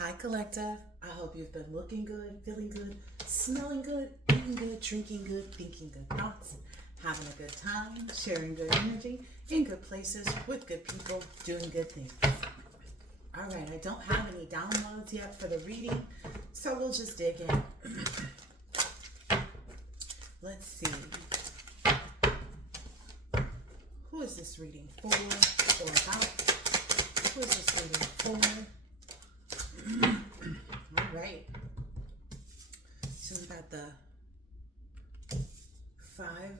Hi, Collective. I hope you've been looking good, feeling good, smelling good, eating good, drinking good, thinking good thoughts, having a good time, sharing good energy, in good places, with good people, doing good things. All right, I don't have any downloads yet for the reading, so we'll just dig in. Let's see. Who is this reading for or about? Who is this reading for? All right. So we got the Five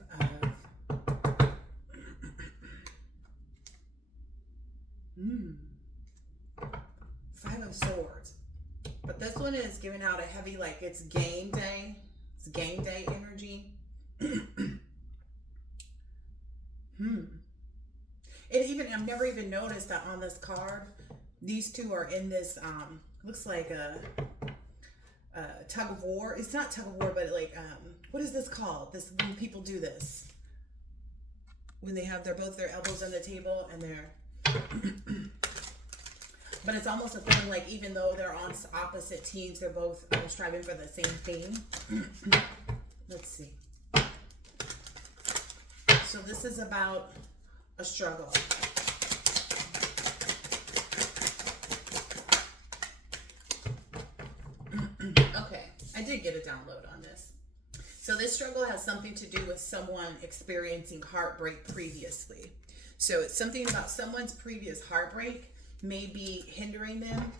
of Swords. But this one is giving out a heavy, like it's game day. It's game day energy. I've never even noticed that on this card, these two are in this, looks like a tug of war. It's not tug of war, but like, what is this called? This, when people do this, when they have both their elbows on the table and they're, but it's almost a feeling like even though they're on opposite teams, they're both striving for the same thing. Let's see. So this is about a struggle. Okay, I did get a download on this. So this struggle has something to do with someone experiencing heartbreak previously. So it's something about someone's previous heartbreak may be hindering them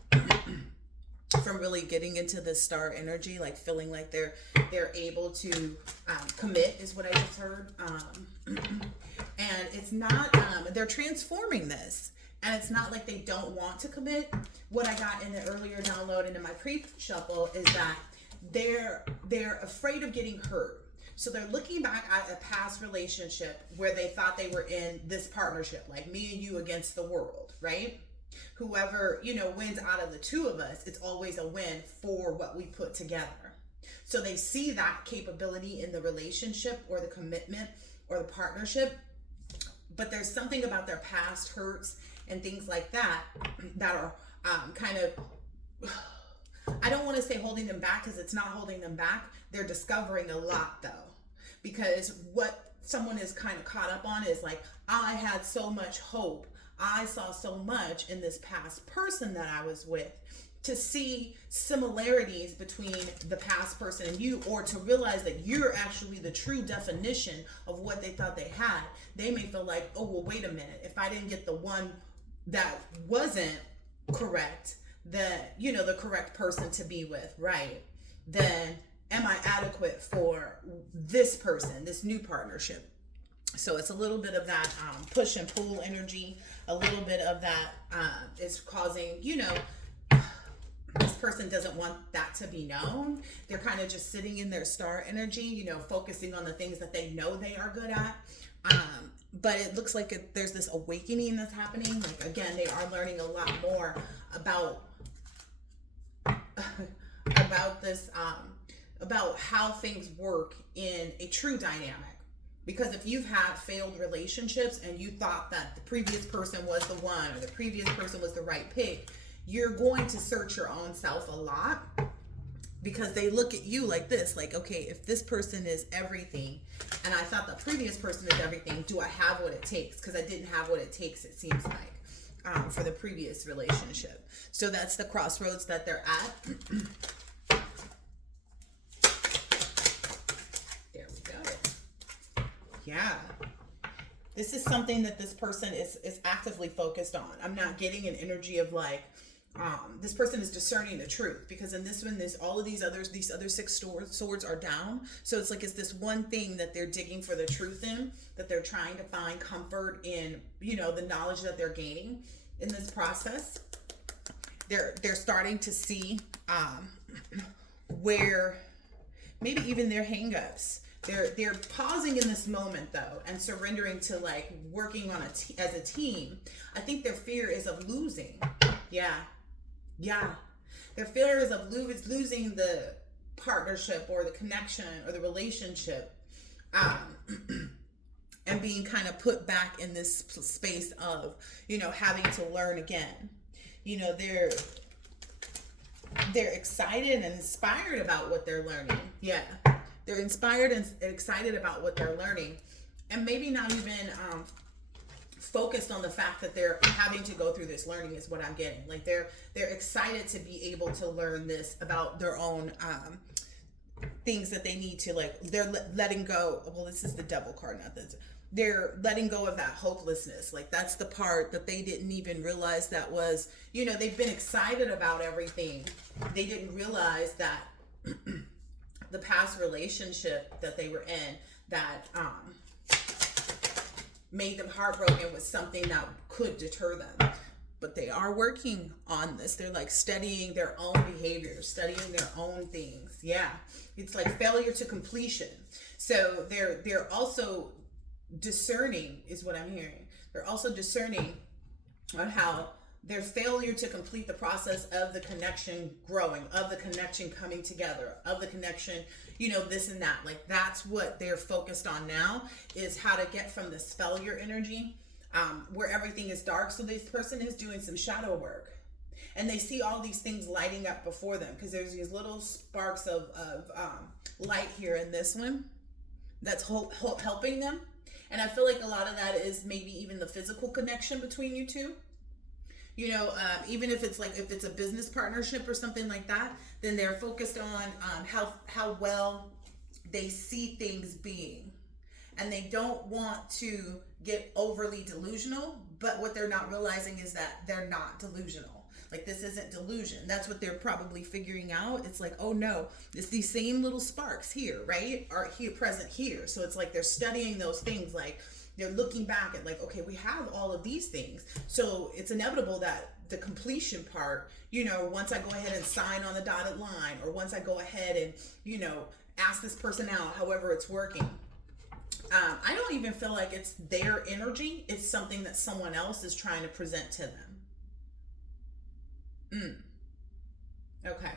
from really getting into the star energy, like feeling like they're able to commit is what I just heard. And it's not, they're transforming this. And it's not like they don't want to commit. What I got in the earlier download and in my pre-shuffle is that they're afraid of getting hurt. So they're looking back at a past relationship where they thought they were in this partnership, like me and you against the world, right? Whoever, wins out of the two of us, it's always a win for what we put together. So they see that capability in the relationship or the commitment or the partnership. But there's something about their past hurts and things like that that are kind of, I don't want to say holding them back because it's not holding them back. They're discovering a lot though, because what someone is kind of caught up on is like, I had so much hope. I saw so much in this past person that I was with. To see similarities between the past person and you, or to realize that you're actually the true definition of what they thought they had, they may feel like, oh, well, wait a minute. If I didn't get the one that wasn't correct, the correct person to be with, right? Then am I adequate for this person, this new partnership? So it's a little bit of that push and pull energy. A little bit of that is causing, this person doesn't want that to be known. They're kind of just sitting in their star energy, focusing on the things that they know they are good at. But it looks like there's this awakening that's happening. Like, again, they are learning a lot more about this, about how things work in a true dynamic. Because if you've had failed relationships and you thought that the previous person was the one or the previous person was the right pick, you're going to search your own self a lot, because they look at you like this, like, okay, if this person is everything and I thought the previous person is everything, do I have what it takes? Because I didn't have what it takes, it seems like, for the previous relationship. So that's the crossroads that they're at. There we go. Yeah. This is something that this person is actively focused on. I'm not getting an energy of like, this person is discerning the truth, because in this one, there's all of these other six swords are down. So it's like, it's this one thing that they're digging for the truth in, that they're trying to find comfort in, the knowledge that they're gaining in this process. They're starting to see, where maybe even their hangups. They're pausing in this moment though, and surrendering to like working on as a team. I think their fear is of losing. Yeah. Their fear is of losing the partnership or the connection or the relationship, and being kind of put back in this space of, having to learn again. they're excited and inspired about what they're learning. Yeah. They're inspired and excited about what they're learning. And maybe not even focused on the fact that they're having to go through this learning is what I'm getting. Like they're excited to be able to learn this about their own things that they need to, like, they're letting go. Well, this is the devil card, not this. They're letting go of that hopelessness. Like that's the part that they didn't even realize that was, they've been excited about everything. They didn't realize that the past relationship that they were in that made them heartbroken was something that could deter them. But they are working on this. They're like studying their own behaviors, studying their own things. Yeah. It's like failure to completion. So they're also discerning is what I'm hearing. They're also discerning on how their failure to complete the process of the connection growing, of the connection coming together, of the connection, this and that. Like that's what they're focused on now, is how to get from this failure energy where everything is dark. So this person is doing some shadow work, and they see all these things lighting up before them because there's these little sparks of light here in this one that's helping them. And I feel like a lot of that is maybe even the physical connection between you two. Even if it's like, if it's a business partnership or something like that, then they're focused on how well they see things being. And they don't want to get overly delusional, but what they're not realizing is that they're not delusional. Like this isn't delusion. That's what they're probably figuring out. It's like, oh no, it's these same little sparks here, right? Are here present here. So it's like they're studying those things. Like they're looking back at like, okay, we have all of these things. So it's inevitable that the completion part, once I go ahead and sign on the dotted line, or once I go ahead and, ask this person out, however it's working. I don't even feel like it's their energy. It's something that someone else is trying to present to them. Okay.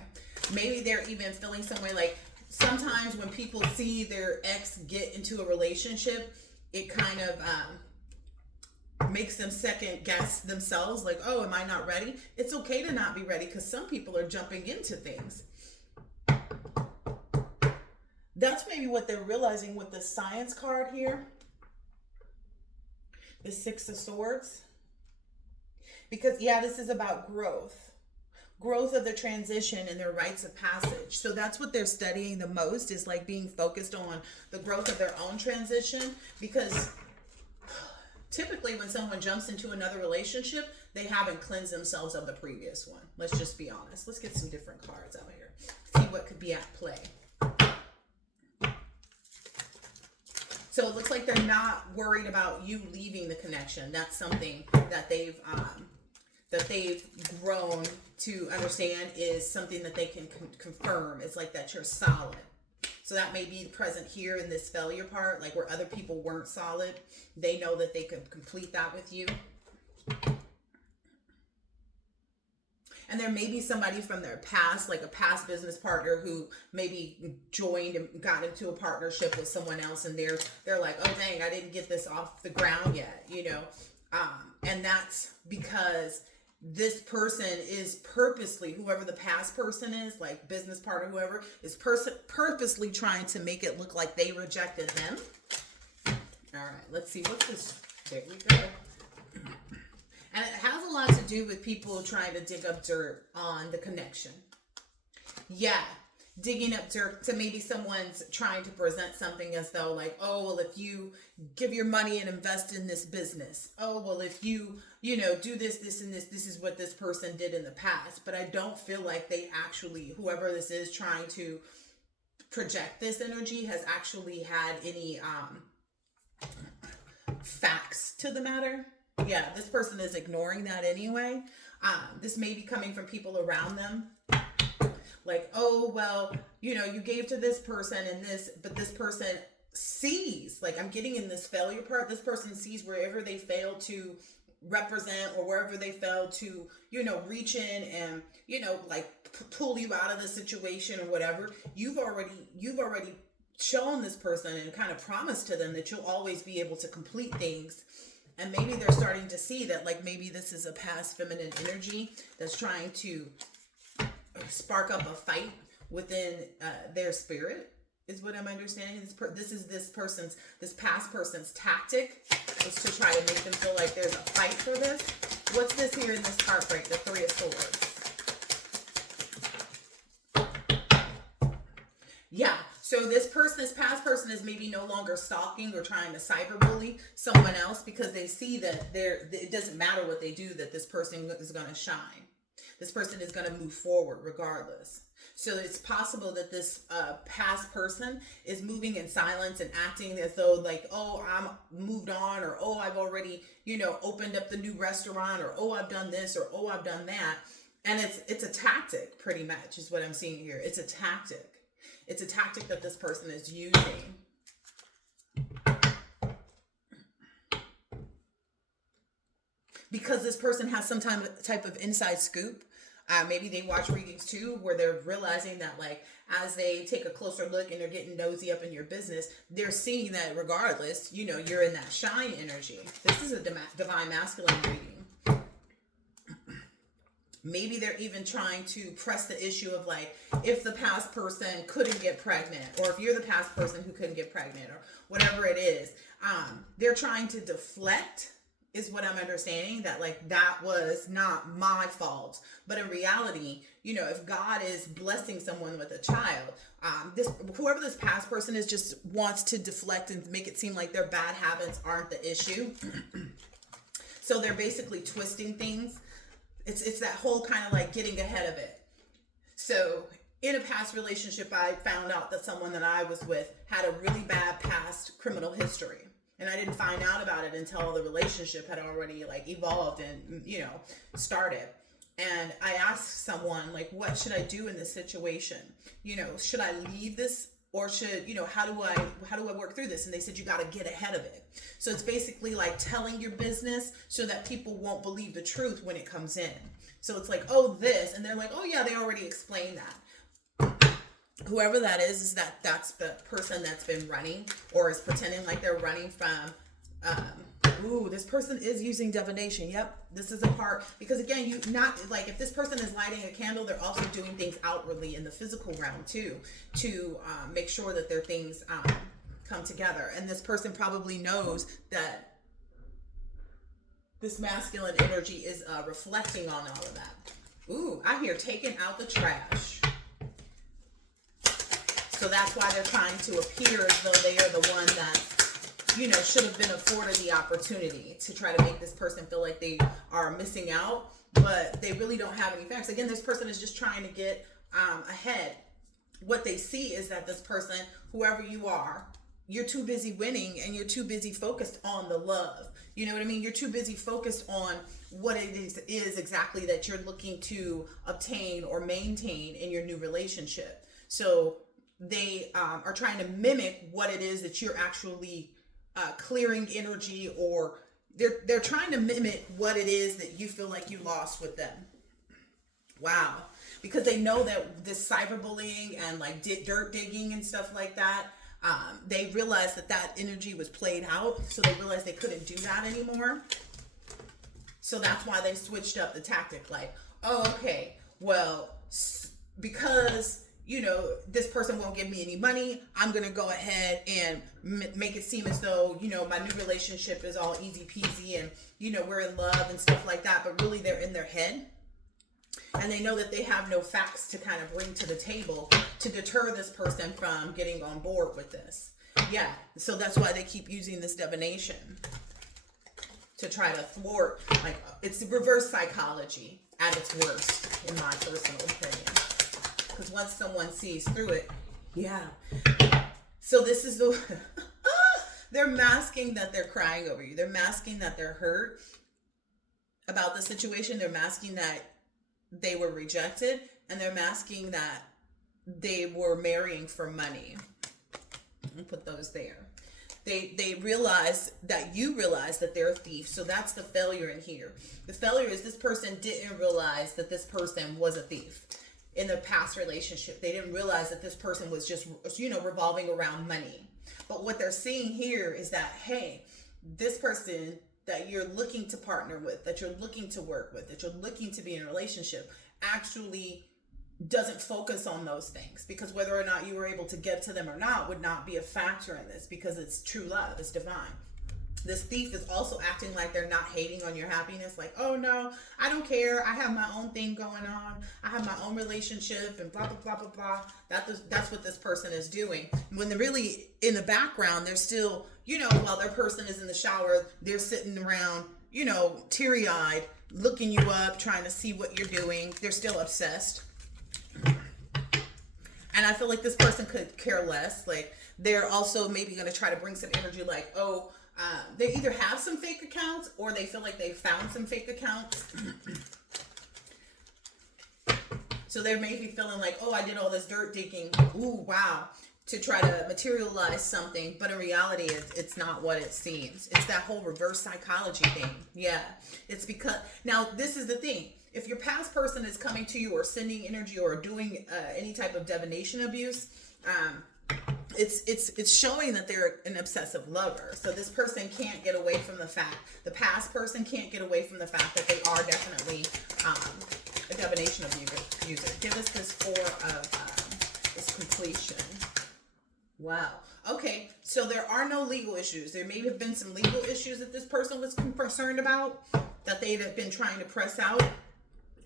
Maybe they're even feeling some way, like sometimes when people see their ex get into a relationship, it kind of makes them second guess themselves. Like, oh, am I not ready? It's okay to not be ready because some people are jumping into things. That's maybe what they're realizing with the Science card here. The Six of Swords. Because, yeah, this is about growth. Growth of the transition and their rites of passage. So that's what they're studying the most, is like being focused on the growth of their own transition. Because typically when someone jumps into another relationship, they haven't cleansed themselves of the previous one. Let's just be honest. Let's get some different cards out here. See what could be at play. So it looks like they're not worried about you leaving the connection. That's something that they've grown to understand is something that they can confirm. It's like that you're solid. So that may be present here in this failure part, like where other people weren't solid. They know that they could complete that with you. And there may be somebody from their past, like a past business partner who maybe joined and got into a partnership with someone else, and they're like, oh dang, I didn't get this off the ground yet, and that's because this person is purposely, whoever the past person is, like business partner, whoever, is purposely trying to make it look like they rejected them. All right, let's see, what's this? There we go. And it has a lot to do with people trying to dig up dirt on the connection. Yeah, digging up dirt to maybe someone's trying to present something as though like, oh, well, if you give your money and invest in this business. Oh, well, if you do this, this, and this is what this person did in the past. But I don't feel like they actually, whoever this is trying to project this energy, has actually had any facts to the matter. Yeah, this person is ignoring that anyway. This may be coming from people around them. Like, oh, well, you gave to this person and this, but this person sees, like I'm getting in this failure part, this person sees wherever they failed to represent or wherever they failed to, reach in and, like pull you out of the situation or whatever. You've already shown this person and kind of promised to them that you'll always be able to complete things. And maybe they're starting to see that, like, maybe this is a past feminine energy that's trying to spark up a fight within their spirit, is what I'm understanding. This past person's tactic is to try to make them feel like there's a fight for this. What's this here in this heartbreak? The Three of Swords. Yeah. So this past person is maybe no longer stalking or trying to cyberbully someone else because they see that it doesn't matter what they do, that this person is going to shine. This person is going to move forward regardless. So it's possible that this past person is moving in silence and acting as though like, oh, I'm moved on, or oh, I've already, opened up the new restaurant, or oh, I've done this, or oh, I've done that. And it's a tactic, pretty much, is what I'm seeing here. It's a tactic. It's a tactic that this person is using. Because this person has some type of inside scoop. Maybe they watch readings too, where they're realizing that, like, as they take a closer look and they're getting nosy up in your business, they're seeing that regardless, you're in that shine energy. This is a divine masculine reading. Maybe they're even trying to press the issue of, like, if the past person couldn't get pregnant, or if you're the past person who couldn't get pregnant, or whatever it is. They're trying to deflect, is what I'm understanding, that like that was not my fault. But in reality, if God is blessing someone with a child, whoever this past person is just wants to deflect and make it seem like their bad habits aren't the issue. So they're basically twisting things. It's that whole kind of like getting ahead of it. So in a past relationship, I found out that someone that I was with had a really bad past criminal history. And I didn't find out about it until the relationship had already like evolved and, started. And I asked someone, like, what should I do in this situation? Should I leave this, or should, how do I work through this? And they said, you got to get ahead of it. So it's basically like telling your business so that people won't believe the truth when it comes in. So it's like, oh, this, and they're like, oh yeah, they already explained that. Whoever that is that's the person that's been running or is pretending like they're running from, this person is using divination. Yep. This is a part, because again, if this person is lighting a candle, they're also doing things outwardly in the physical realm too, to make sure that their things come together. And this person probably knows that this masculine energy is reflecting on all of that. Ooh, I hear taking out the trash. So that's why they're trying to appear as though they are the one that, should have been afforded the opportunity to try to make this person feel like they are missing out, but they really don't have any facts. Again, this person is just trying to get ahead. What they see is that this person, whoever you are, you're too busy winning and you're too busy focused on the love. You know what I mean? You're too busy focused on what it is exactly that you're looking to obtain or maintain in your new relationship. So they are trying to mimic what it is that you're actually clearing energy, or they're trying to mimic what it is that you feel like you lost with them. Wow. Because they know that this cyberbullying and like dirt digging and stuff like that, they realized that energy was played out. So they realized they couldn't do that anymore. So that's why they switched up the tactic. Like, oh, okay, well, because this person won't give me any money, I'm going to go ahead and make it seem as though, my new relationship is all easy peasy and, we're in love and stuff like that. But really they're in their head, and they know that they have no facts to kind of bring to the table to deter this person from getting on board with this. Yeah. So that's why they keep using this divination to try to thwart. Like, it's reverse psychology at its worst, in my personal opinion. Because once someone sees through it, yeah. So this is the, they're masking that they're crying over you. They're masking that they're hurt about the situation. They're masking that they were rejected, and they're masking that they were marrying for money. I'll put those there. They realize that you realize that they're a thief. So that's the failure in here. The failure is this person didn't realize that this person was a thief. In the past relationship, they didn't realize that this person was just, revolving around money. But what they're seeing here is that, hey, this person that you're looking to partner with, that you're looking to work with, that you're looking to be in a relationship, actually doesn't focus on those things, because whether or not you were able to give to them or not would not be a factor in this, because it's true love, it's divine. This thief is also acting like they're not hating on your happiness. Like, oh no, I don't care. I have my own thing going on. I have my own relationship and blah, blah, blah, blah, blah. That's what this person is doing. When they're really in the background, they're still, while their person is in the shower, they're sitting around, teary-eyed, looking you up, trying to see what you're doing. They're still obsessed. And I feel like this person could care less. Like, they're also maybe going to try to bring some energy like, oh, they either have some fake accounts or they feel like they found some fake accounts. So they may be feeling like, oh, I did all this dirt digging. Ooh, wow. To try to materialize something. But in reality, it's not what it seems. It's that whole reverse psychology thing. Yeah. It's because, now this is the thing. If your past person is coming to you or sending energy or doing any type of divination abuse, it's showing that they're an obsessive lover. So this person can't get away from the fact, the past person can't get away from the fact that they are definitely a divination abuser. Give us this 4 of this completion. Wow. Okay, so there are no legal issues. There may have been some legal issues that this person was concerned about, that they've been trying to press out.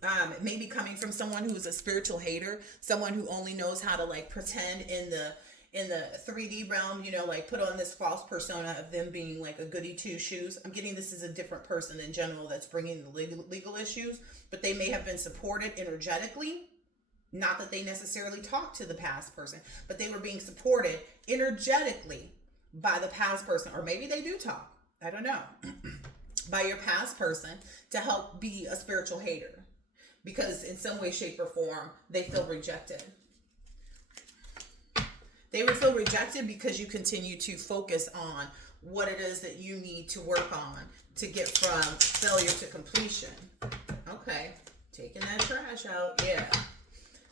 It may be coming from someone who's a spiritual hater, someone who only knows how to like pretend in the 3D realm, like put on this false persona of them being like a goody two shoes. I'm getting this is a different person in general that's bringing the legal issues, but they may have been supported energetically. Not that they necessarily talked to the past person, but they were being supported energetically by the past person, or maybe they do talk. I don't know. By your past person to help be a spiritual hater. Because in some way, shape, or form, they feel rejected. They would feel rejected because you continue to focus on what it is that you need to work on to get from failure to completion. Okay, taking that trash out, yeah.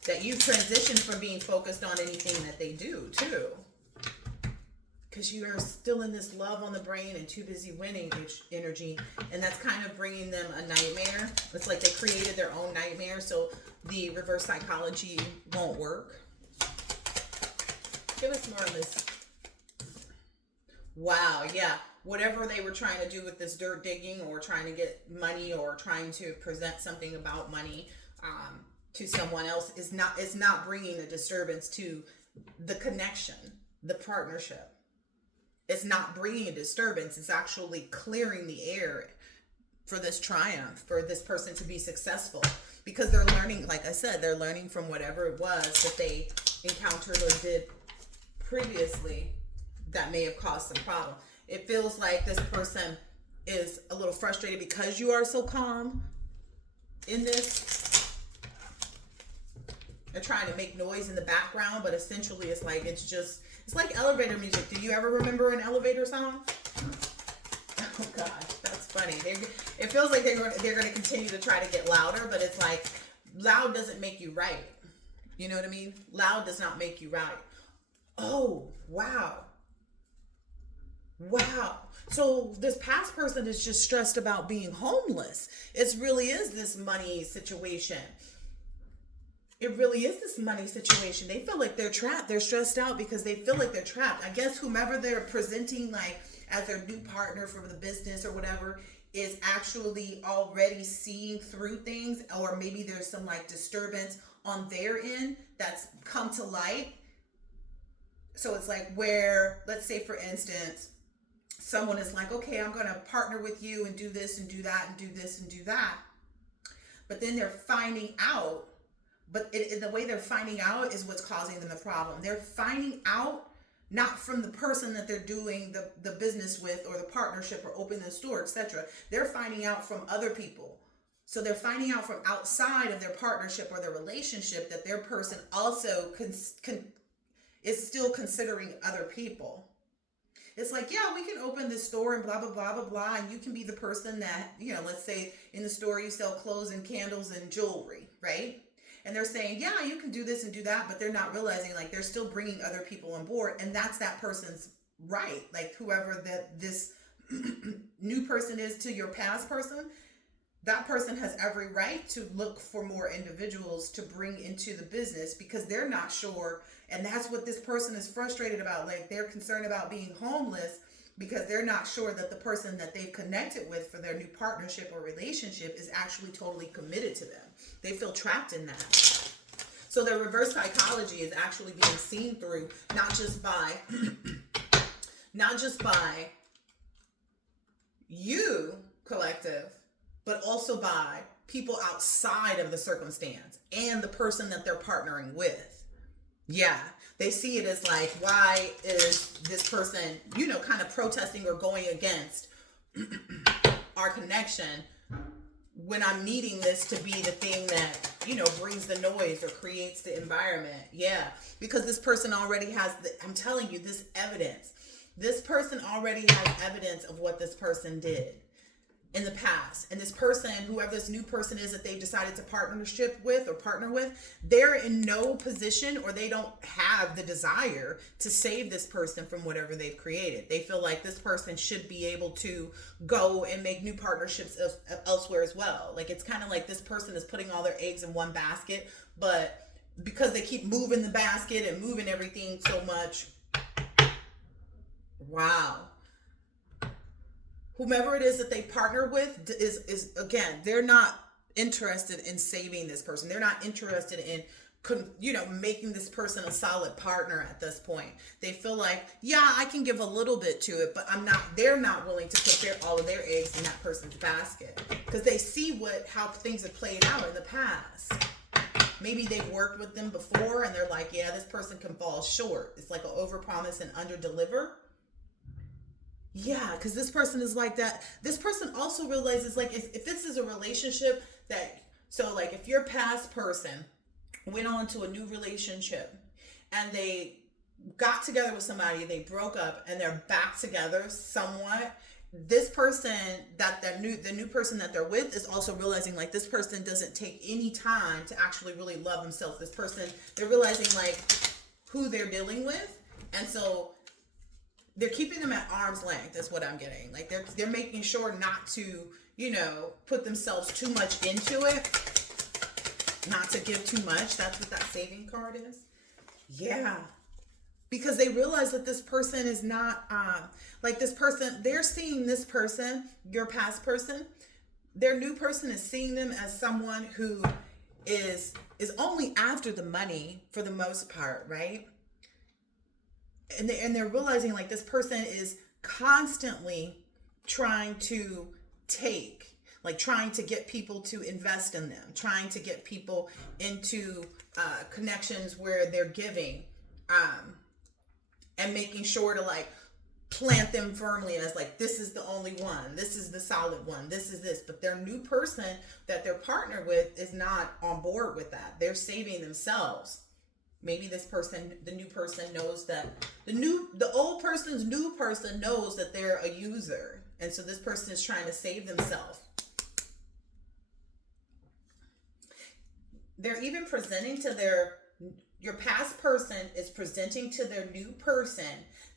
That you transition from being focused on anything that they do, too. Because you are still in this love on the brain and too busy winning energy. And that's kind of bringing them a nightmare. It's like they created their own nightmare, so the reverse psychology won't work. Give us more of this. Wow, yeah. Whatever they were trying to do with this dirt digging or trying to get money or trying to present something about money to someone else is not bringing a disturbance to the connection, the partnership. It's not bringing a disturbance. It's actually clearing the air for this triumph, for this person to be successful. Because they're learning, like I said, they're learning from whatever it was that they encountered or did previously that may have caused some problem. It feels like this person is a little frustrated because you are so calm in this. They're trying to make noise in the background, but essentially it's like elevator music. Do you ever remember an elevator song? Oh gosh, that's funny. It feels like they're going to continue to try to get louder, but it's like loud doesn't make you right. You know what I mean? Loud does not make you right. Oh, wow. Wow. So this past person is just stressed about being homeless. It really is this money situation. It really is this money situation. They feel like they're trapped. They're stressed out because they feel like they're trapped. I guess whomever they're presenting like as their new partner for the business or whatever is actually already seeing through things, or maybe there's some like disturbance on their end that's come to light. So it's like where, let's say for instance, someone is like, okay, I'm going to partner with you and do this and do that and do this and do that. But then they're finding out, the way they're finding out is what's causing them the problem. They're finding out not from the person that they're doing the business with or the partnership or opening the store, etc. They're finding out from other people. So they're finding out from outside of their partnership or their relationship that their person also is still considering other people. It's like, yeah, we can open this store and blah, blah, blah, blah, blah. And you can be the person that, let's say in the store you sell clothes and candles and jewelry, right? And they're saying, yeah, you can do this and do that. But they're not realizing like they're still bringing other people on board. And that's that person's right. Like whoever that this new person is to your past person, that person has every right to look for more individuals to bring into the business because they're not sure. And that's what this person is frustrated about. Like, they're concerned about being homeless because they're not sure that the person that they've connected with for their new partnership or relationship is actually totally committed to them. They feel trapped in that. So their reverse psychology is actually being seen through not just by you, collective, but also by people outside of the circumstance and the person that they're partnering with. Yeah, they see it as like, why is this person, kind of protesting or going against our connection when I'm needing this to be the thing that, brings the noise or creates the environment. Yeah, because this person already has, I'm telling you, this evidence. This person already has evidence of what this person did in the past. And this person, whoever this new person is that they decided to partner with, they're in no position, or they don't have the desire to save this person from whatever they've created. They feel like this person should be able to go and make new partnerships elsewhere as well. Like, it's kind of like this person is putting all their eggs in one basket, but because they keep moving the basket and moving everything so much, wow. Whomever it is that they partner with is again, they're not interested in saving this person. They're not interested in, making this person a solid partner at this point. They feel like, yeah, I can give a little bit to it, but they're not willing to put all of their eggs in that person's basket because they see how things have played out in the past. Maybe they've worked with them before and they're like, yeah, this person can fall short. It's like an overpromise and underdeliver. Yeah, because this person is like that. This person also realizes, like, if this is a relationship like if your past person went on to a new relationship and they got together with somebody, they broke up and they're back together somewhat, this person the new person that they're with is also realizing, like, this person doesn't take any time to actually really love themselves. This person, they're realizing, like, who they're dealing with. And so they're keeping them at arm's length is what I'm getting. Like, they're making sure not to, put themselves too much into it, not to give too much. That's what that saving card is. Yeah. Because they realize that this person is not, this person, they're seeing this person, your past person, their new person is seeing them as someone who is only after the money for the most part, right? And they're realizing, like, this person is constantly trying to trying to get people to invest in them, trying to get people into connections where they're giving, and making sure to, like, plant them firmly as, like, this is the only one, this is the solid one, this is this. But their new person that they're partnered with is not on board with that. They're saving themselves. Maybe this person, the new person, knows that the old person's new person knows that they're a user. And so this person is trying to save themselves. They're even presenting to your past person is presenting to their new person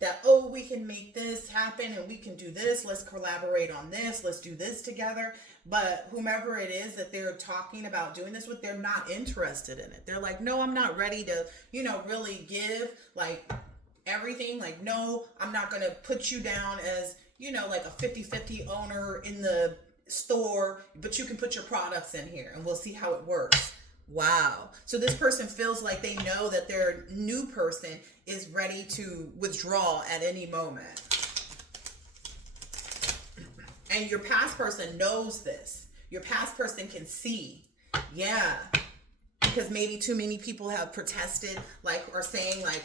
that, oh, we can make this happen and we can do this. Let's collaborate on this. Let's do this together. But whomever it is that they're talking about doing this with, they're not interested in it. They're like, no, I'm not ready to, really give, like, everything. Like, no, I'm not going to put you down as, like a 50-50 owner in the store, but you can put your products in here and we'll see how it works. Wow. So this person feels like they know that their new person is ready to withdraw at any moment. And your past person knows this. Your past person can see. Yeah. Because maybe too many people have protested, like, or saying, like,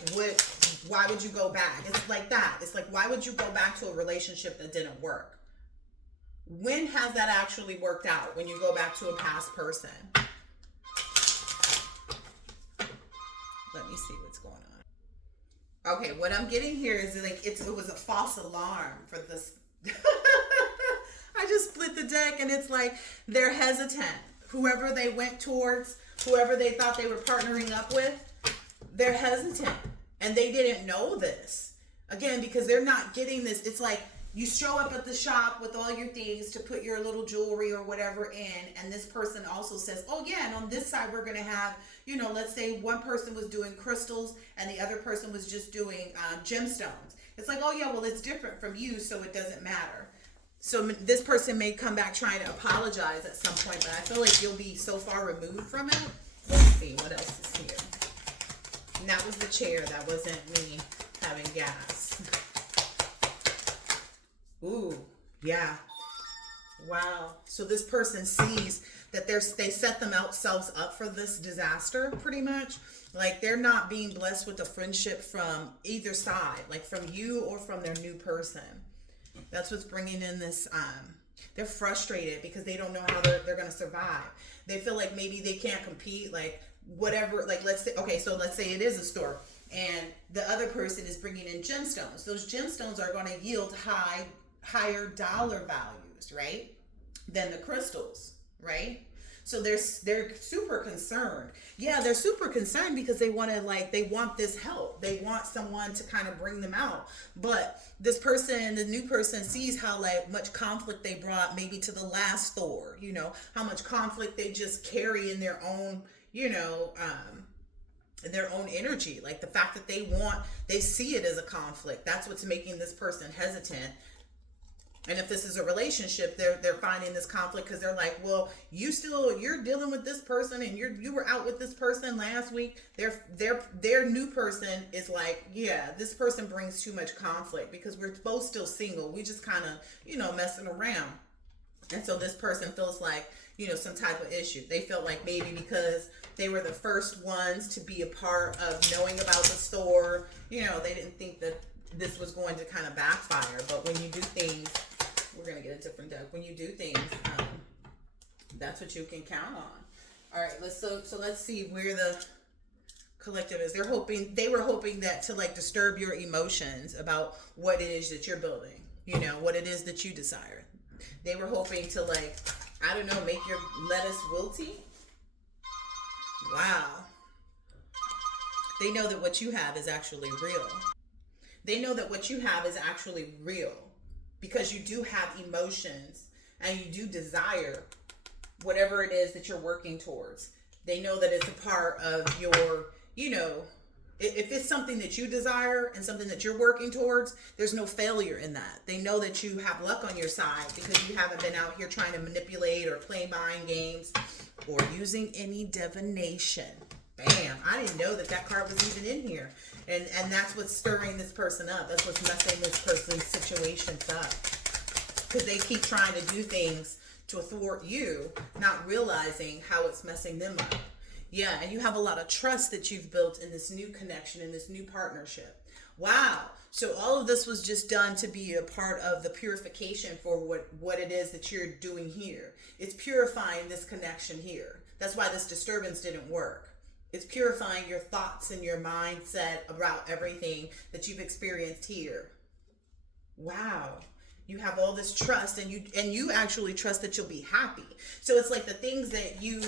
why would you go back? It's like that. It's like, why would you go back to a relationship that didn't work? When has that actually worked out? When you go back to a past person? Let me see what's going on. Okay, what I'm getting here is, like, it was a false alarm for this. I just split the deck and it's like they're hesitant. Whoever they went towards, whoever they thought they were partnering up with, they're hesitant. And they didn't know this. Again, because they're not getting this. It's like you show up at the shop with all your things to put your little jewelry or whatever in, and this person also says, oh yeah, and on this side we're going to have, let's say one person was doing crystals and the other person was just doing gemstones. It's like, oh yeah, well, it's different from you, so it doesn't matter. So this person may come back trying to apologize at some point, but I feel like you'll be so far removed from it. Let's see what else is here. And that was the chair. That wasn't me having gas. Ooh, yeah. Wow. So this person sees that they set themselves up for this disaster, pretty much. Like, they're not being blessed with a friendship from either side, like from you or from their new person. That's what's bringing in this, they're frustrated because they don't know how they're going to survive. They feel like maybe they can't compete, like whatever, like let's say it is a store and the other person is bringing in gemstones. Those gemstones are going to yield higher dollar values, right, than the crystals, right? So they're super concerned. Yeah, they're super concerned because they want this help. They want someone to kind of bring them out. But this person, the new person, sees how much conflict they brought maybe to the last store, how much conflict they just carry in their own, their own energy. Like the fact that they see it as a conflict. That's what's making this person hesitant. And if this is a relationship, they're finding this conflict because they're like, well, you're dealing with this person and you were out with this person last week. Their new person is like, yeah, this person brings too much conflict because we're both still single. We just kind of, messing around. And so this person feels like, some type of issue. They felt like maybe because they were the first ones to be a part of knowing about the store, they didn't think that this was going to kind of backfire. But when you do things, we're going to get a different deck. When you do things, that's what you can count on. All right, let's see where the collective is. They were hoping that to disturb your emotions about what it is that you're building, what it is that you desire. They were hoping to I don't know, make your lettuce wilty. Wow. They know that what you have is actually real. They know that what you have is actually real because you do have emotions and you do desire whatever it is that you're working towards. They know that it's a part of your, if it's something that you desire and something that you're working towards, there's no failure in that. They know that you have luck on your side because you haven't been out here trying to manipulate or play mind games or using any divination. Bam, I didn't know that card was even in here. And that's what's stirring this person up. That's what's messing this person's situations up. Because they keep trying to do things to thwart you, not realizing how it's messing them up. Yeah, and you have a lot of trust that you've built in this new connection, in this new partnership. Wow. So all of this was just done to be a part of the purification for what it is that you're doing here. It's purifying this connection here. That's why this disturbance didn't work. It's purifying your thoughts and your mindset about everything that you've experienced here. Wow. You have all this trust and you actually trust that you'll be happy. So it's like the things that you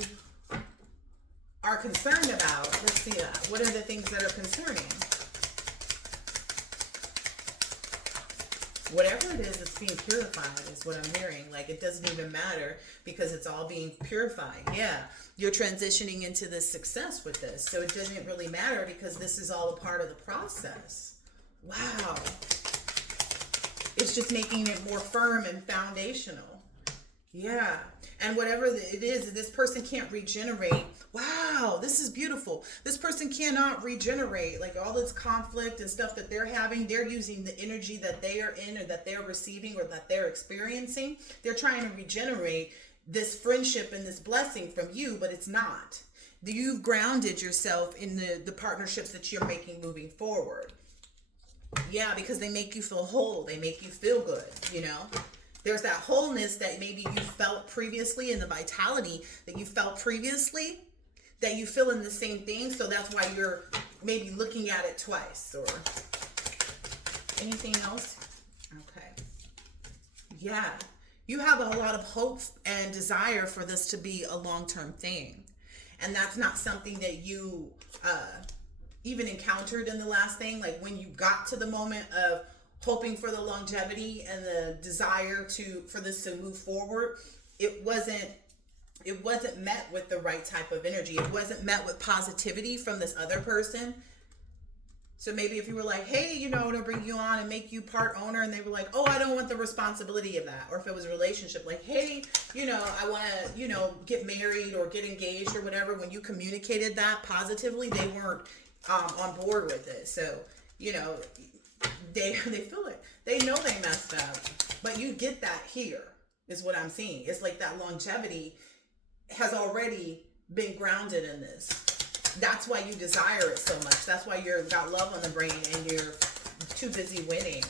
are concerned about. Let's see that. What are the things that are concerning? Whatever it is that's being purified is what I'm hearing. It doesn't even matter because it's all being purified. Yeah, you're transitioning into this success with this. So it doesn't really matter because this is all a part of the process. Wow. It's just making it more firm and foundational. Yeah. And whatever it is, this person can't regenerate. Wow, this is beautiful. This person cannot regenerate. All this conflict and stuff that they're having, they're using the energy that they are in or that they're receiving or that they're experiencing. They're trying to regenerate this friendship and this blessing from you, but it's not. You've grounded yourself in the partnerships that you're making moving forward. Yeah, because they make you feel whole. They make you feel good, There's that wholeness that maybe you felt previously and the vitality that you felt previously that you feel in the same thing. So that's why you're maybe looking at it twice or anything else. Okay. Yeah. You have a lot of hope and desire for this to be a long-term thing. And that's not something that you even encountered in the last thing. When you got to the moment of hoping for the longevity and the desire for this to move forward, it wasn't met with the right type of energy. It wasn't met with positivity from this other person. So maybe if you were like, hey, you know, to bring you on and make you part owner, and they were like, oh, I don't want the responsibility of that. Or if it was a relationship, like, hey, you know, I want to, you know, get married or get engaged or whatever. When you communicated that positively, they weren't on board with it. So, you know, they feel it. They know they messed up. But you get that here, is what I'm seeing. It's like that longevity has already been grounded in this. That's why you desire it so much. That's why you're got love on the brain and you're too busy winning.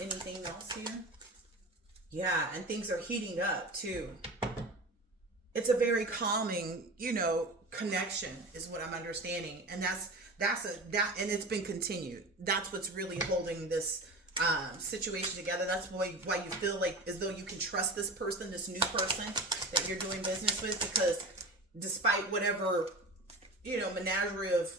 Anything else here? Yeah, and things are heating up too. It's a very calming, you know, connection is what I'm understanding. And and it's been continued. That's what's really holding this situation together. That's why you feel like as though you can trust this person, this new person that you're doing business with, because despite whatever, you know, menagerie of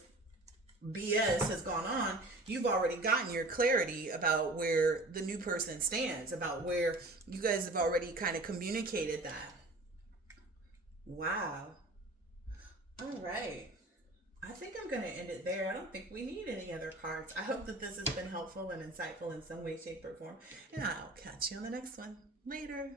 BS has gone on, you've already gotten your clarity about where the new person stands, about where you guys have already kind of communicated that. Wow. All right. I think I'm going to end it there. I don't think we need any other cards. I hope that this has been helpful and insightful in some way, shape, or form. And I'll catch you on the next one. Later.